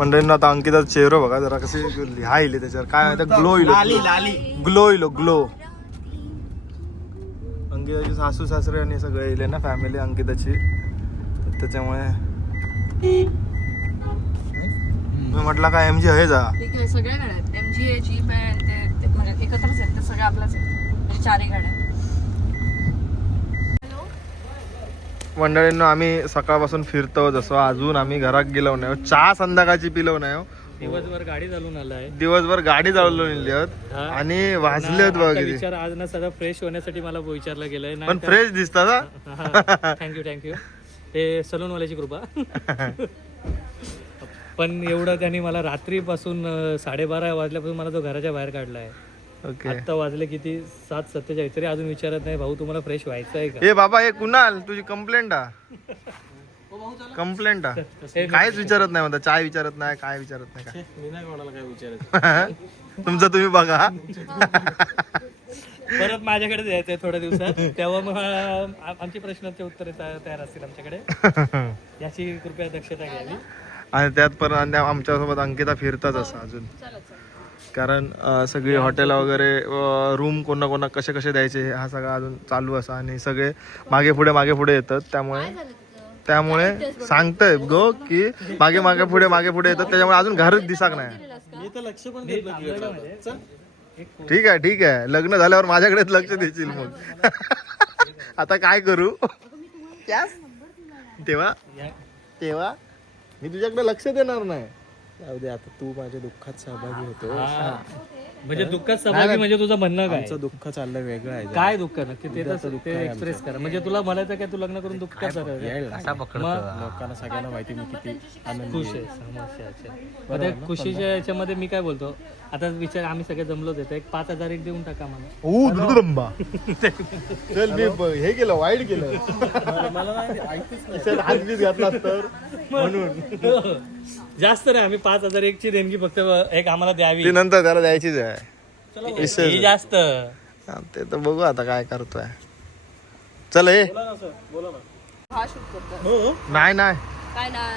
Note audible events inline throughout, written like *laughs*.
मंडळींना आता अंकिता चेहरा बघा जरा कसे लिहायले त्याच्यावर. काय ग्लो लाली इलो लाली ग्लो इलो ग्लो अंकिताची सासू सासरे आणि सगळे येले ना फॅमिली अंकिताची. त्याच्यामुळे मी म्हटलं काय एम जी आहे जा. ठीक आहे सगळ्या गाड्या एम जी जीप आहे आणि ते- ते म्हणजे एकत्रच आहेत ते सगळं आपल्याच आहेत. म्हणजे चारही गाड्या मंडळींना आम्ही सकाळपासून फिरतो जसं अजून आम्ही घरात गेलो नाही हो. चहा संध्याकाळची पिलो नाही हो. दिवसभर गाडी चालून आलाय दिवसभर गाडी आहेत. हा. आणि बघ किती. विचार आज ना सगळं फ्रेश होण्यासाठी मला विचारलं गेलंय पण फ्रेश दिसतात हा थँक्यू थँक्यू ते सलून वाल्याची कृपा *laughs* पण एवढं त्यांनी मला रात्रीपासून अं, साडेबारा वाजल्यापासून मला तो घराच्या बाहेर काढलाय ओके. आता वाजले किती? सात सत्तेचाळीस. तरी अजून विचारत नाही भाऊ तुम्हाला फ्रेश व्हायचं आहे का? ए बाबा हे कुणाल तुझी कंप्लेंट आ. कंप्लेंट आ. *laughs* हे काहीच विचारत नाही म्हणता. चाय विचारत नाही काय विचारत नाही काय मी नाही कोणाला काय विचारत. *laughs* तुमचं तुम्ही बघा. *laughs* परत माझ्याकडे द्यायचंय थोड्या दिवसात. तेव्हा मग आ- आमची प्रश्नांची उत्तरे तया- तयार असतील आमच्याकडे. याची कृपया दक्षता घ्यावी. आणि त्यात पण आणि आमच्यासोबत अंकिता फिरतात असं अजून. कारण सगळी हॉटेल वगैरे रूम कोणा कोणा कसे कसे द्यायचे हा सगळा अजून चालू असा आणि सगळे मागे पुढे मागे पुढे येतात. त्यामुळे त्यामुळे सांगतंय गो की मागे मागे पुढे मागे पुढे येतात. त्याच्यामुळे अजून घरच दिसाक नाही. मी तर लक्ष पण देत नाही तुझ्याकडे. चल. ठीक आहे ठीक आहे. लग्न झाल्यावर माझ्याकडेच लक्ष देशील मग. *laughs* आता काय करू? तेव्हा? तेव्हा? मी तुझ्याकडे लक्ष देणार नाही. जाऊ दे आता तू माझ्या दुःखात सहभागी होतो. हा. म्हणजे दुःखात सहभागी म्हणजे तुझं म्हणणं काय? आमचं दुःख चाललं वेगळं आहे. काय दुःख? नक्की ते तर ते एक्सप्रेस कर. म्हणजे तुला म्हणायचं काय? तू लग्न करून दुःखात मग लोकांना सगळ्यांना माहिती मी किती आनंदी खुश आहे समस्या खुशीच्या याच्यामध्ये मी काय बोलतो? आता विचार आम्ही सगळे जमलो देतो एक पाच हजार एक देऊन टाका मला. चल मी हे केलं वाईट केलं. बीत घातला तर. म्हणून. जास्त नाही आम्ही पाच हजार एक ची देणगी फक्त एक आम्हाला द्यावी. ती नंतर त्याला द्यायचीच आहे. ही जास्त. हा, ते तर बघू आता काय करतोय. चल हे. हा शूट करतो नाही नाही. काय ना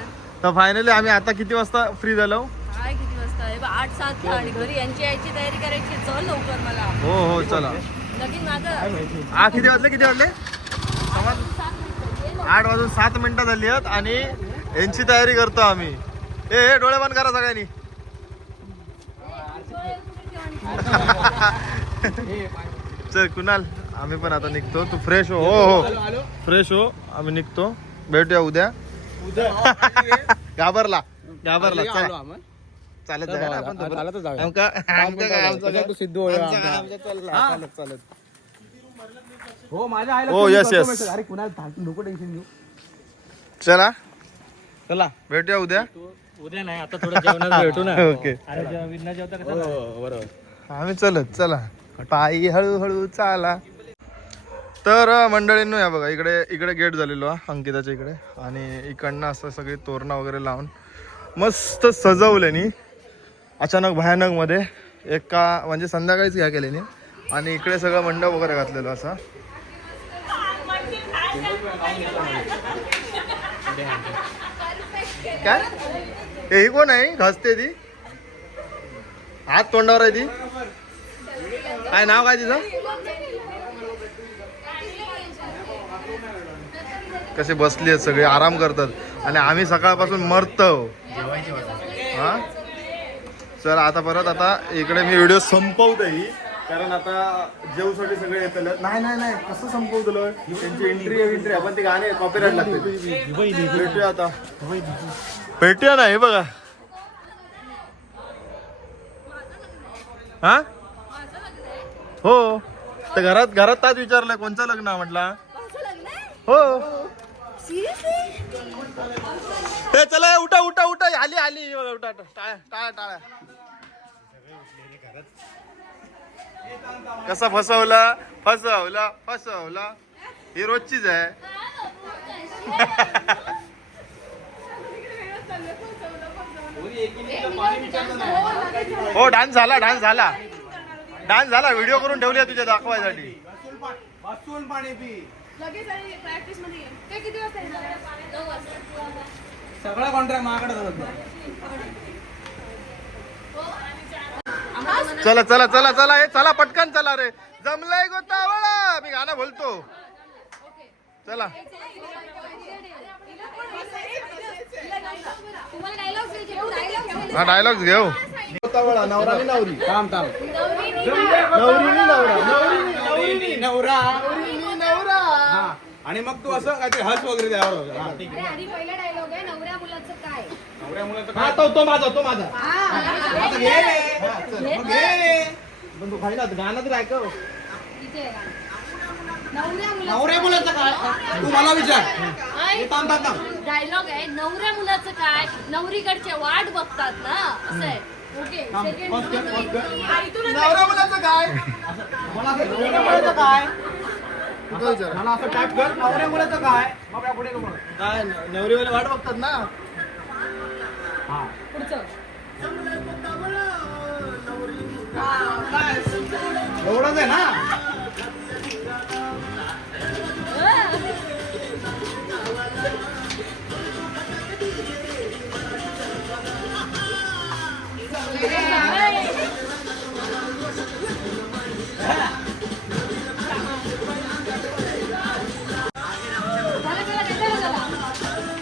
तर फायनली आम्ही आता किती वाजता फ्री झालो? काय किती वाजता? आहे बा, आठ सात आणि घरी यांची यायची तयारी करायची. चल लवकर मला. हो हो चला. लगीन माझं. हा किती वाजले किती वाजले? आठ वाजून सात मिनिटं झाली आहेत आणि यांची तयारी करतो आम्ही. ए ए, डोळे बंद करा सगळ्यांनी. चल कुणाल आम्ही पण आता निघतो. तू फ्रेश हो. हो हो. फ्रेश हो. आम्ही निघतो. भेटूया उद्या. घाबरला. घाबरला. चला. चालत आपण. आमका- आमचं सिद्धू चालत हो माझ्या हो यस यस message. अरे कुणाला नको टेन्शन घेऊ. चला. चला. भेटूया उद्या? उद्या नाही आता थोडं जेवणात भेटू ना. *laughs* ओके. अरे जेव्हा विना जेवता कसं हो बरोबर. आम्ही चलत चला. पायी हळूहळू चाला. तर मंडळींनो या बघा इकडे इकडे गेट झालेलो हा अंकिताच्या इकडे. आणि इकडनं असं सगळी तोरणं वगैरे लावून मस्त सजवल्यानी अचानक भयानकमध्ये एका म्हणजे संध्याकाळीच घ्या केल्याने आणि इकडे सगळं मंडप वगैरे घातलेलं असा. काय? हे ही कोण आहे? घसते ती. हात तोंडावर आहे ती. काय नाव काय तिचं? कसे बसली आहेत सगळे आराम करतात. आणि आम्ही सकाळपासून मरतो हा? चल आता परत आता इकडे मी व्हिडिओ संपवतो ही कारण आता जेवसाठी सगळे येतले नाही नाही नाही कसं संपवतलो त्यांची एंट्री एंट्री आपण ते गाणे कॉपीराईट लागते. भेटूया आता. भेटूया ना हे बघा. हा? हो. तर घरात घरात ताज विचारलंय कोणचं लग्न आहे म्हटला? हो. ते चला उठा उठा उठा. आली आली. हे बघा, उठा उठा. टाळ्या टाळ्या टाळ्या. कसा फसवला? फसवला फसवला. ही रोजचीच आहे. हो डान्स झाला डान्स झाला. डान्स झाला व्हिडिओ करून ठेवली तुझ्या दाखवायसाठी? सगळा कॉन्ट्रॅक्ट माझ्याकडे होता चला चला चला चला हे चला पटकन चला रे. जमलंय गोतावळा मी गाणं बोलतो. चला. हा डायलॉग घेऊ. गोतावळा नवरा आणि नवरी थांब थांब नवरीनी नवरा नवरीनी नवरा नवरीनी नवरा हा. आणि मग तू असं काहीतरी हस वगैरे द्यावर. हा नवऱ्या मुलाचं काय? नवऱ्या मुलाचं हा काय तो तो माझा तो माझा. पण तू खाई ना गाणं तर ऐकव इथे आहे गाणं. नवऱ्या मुलाचं नवऱ्या काय? तू मला विचार. हे थांब थांब थांब डायलॉग आहे नवऱ्या मुलाचं काय? नवरीकडचे वाट बघतात ना असं आहे. ओके थांब. Second First step, first step. नवरा मुलाचं काय? मला असं नवऱ्या मुलाचं काय? तुझं विचार. मला असं टाईप कर नवऱ्या मुलाचं काय? मग पुढे. काय नवरीवाले वाट बघतात ना? एवढंच आहे ना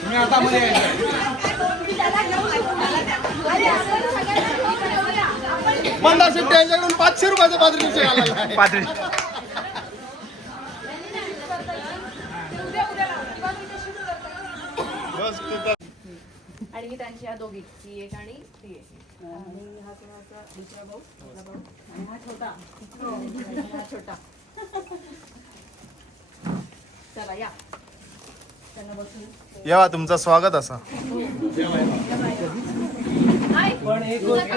तुम्ही आता मध्ये बंद असेल त्यांच्याकडून पाचशे रुपयाचा पात्री विषय आला पात्री बस तिथं आणि ही त्यांची या दोघी. ही एक आणि ती एक. आणि हा कोणाचा दुसरा भाऊ आपला भाऊ. आणि हा छोटा. हा छोटा. चला या. त्यांना बसून. येवा तुमचं स्वागत असा. हाय पण एक तुझं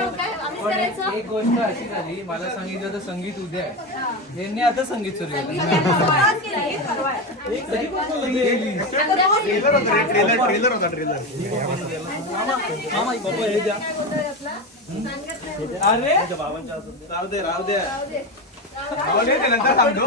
करायचं? एक गोष्ट अशी झाली मला सांगितलं होतं संगीत उद्या आहे. यांनी आता संगीत सुरू केलं. ट्रेलर होता ट्रेलर अरे? राहू दे राहू दे राहू दे ते नंतर सांगतो.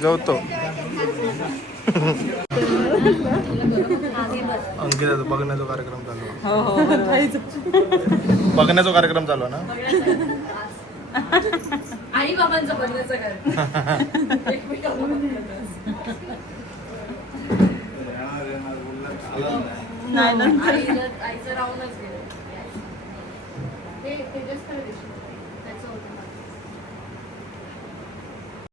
जेवतो अंकिता बघण्याचा कार्यक्रम चालू आहे. बघण्याचा कार्यक्रम चालू आहे ना? आई बाबांचं बघण्याचं जर